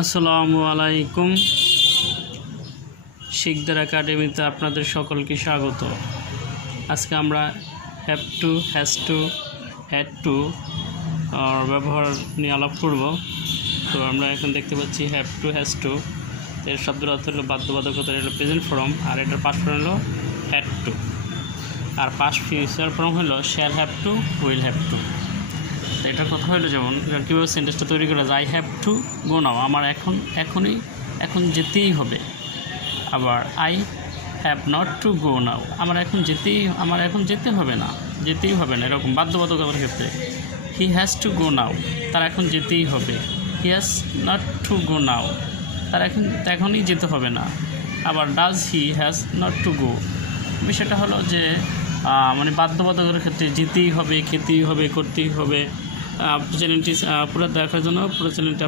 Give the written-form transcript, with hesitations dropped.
আসসালামু আলাইকুম। শিকদার একাডেমিতে আপনাদের সকলকে স্বাগত। আজকে আমরা have to, has to, had to ব্যবহার নিয়ে আলাপ করব। তো আমরা এখন দেখতে পাচ্ছি হ্যাভ টু, হ্যাজ টু এর শব্দের অর্থ হলো বাধ্যবাধকতা, হলো প্রেজেন্ট ফর্ম, আর এটার পাস্ট ফর্ম হলো হ্যাড টু, আর পাস্ট ফিউচার ফর্ম হলো shall have to, will have to. তো এটার কথা হলো যেমন কীভাবে সেন্টেন্সটা তৈরি করা যায়, I have to go now, আমার এখন যেতেই হবে। আবার I have not to go now, আমার এখন যেতে হবে না, এরকম বাধ্যবাধকতার ক্ষেত্রে। He has to go now, তার এখন যেতেই হবে। He has not to go now, তার এখনই যেতে হবে না। আবার does he has not to go, বিষয়টা হলো যে বাধ্যবাধকতার ক্ষেত্রে যেতেই হবে, খেতেই হবে, করতেই হবে। চ্যানেলটি পুরো দেখার জন্য পুরো চ্যানেলটা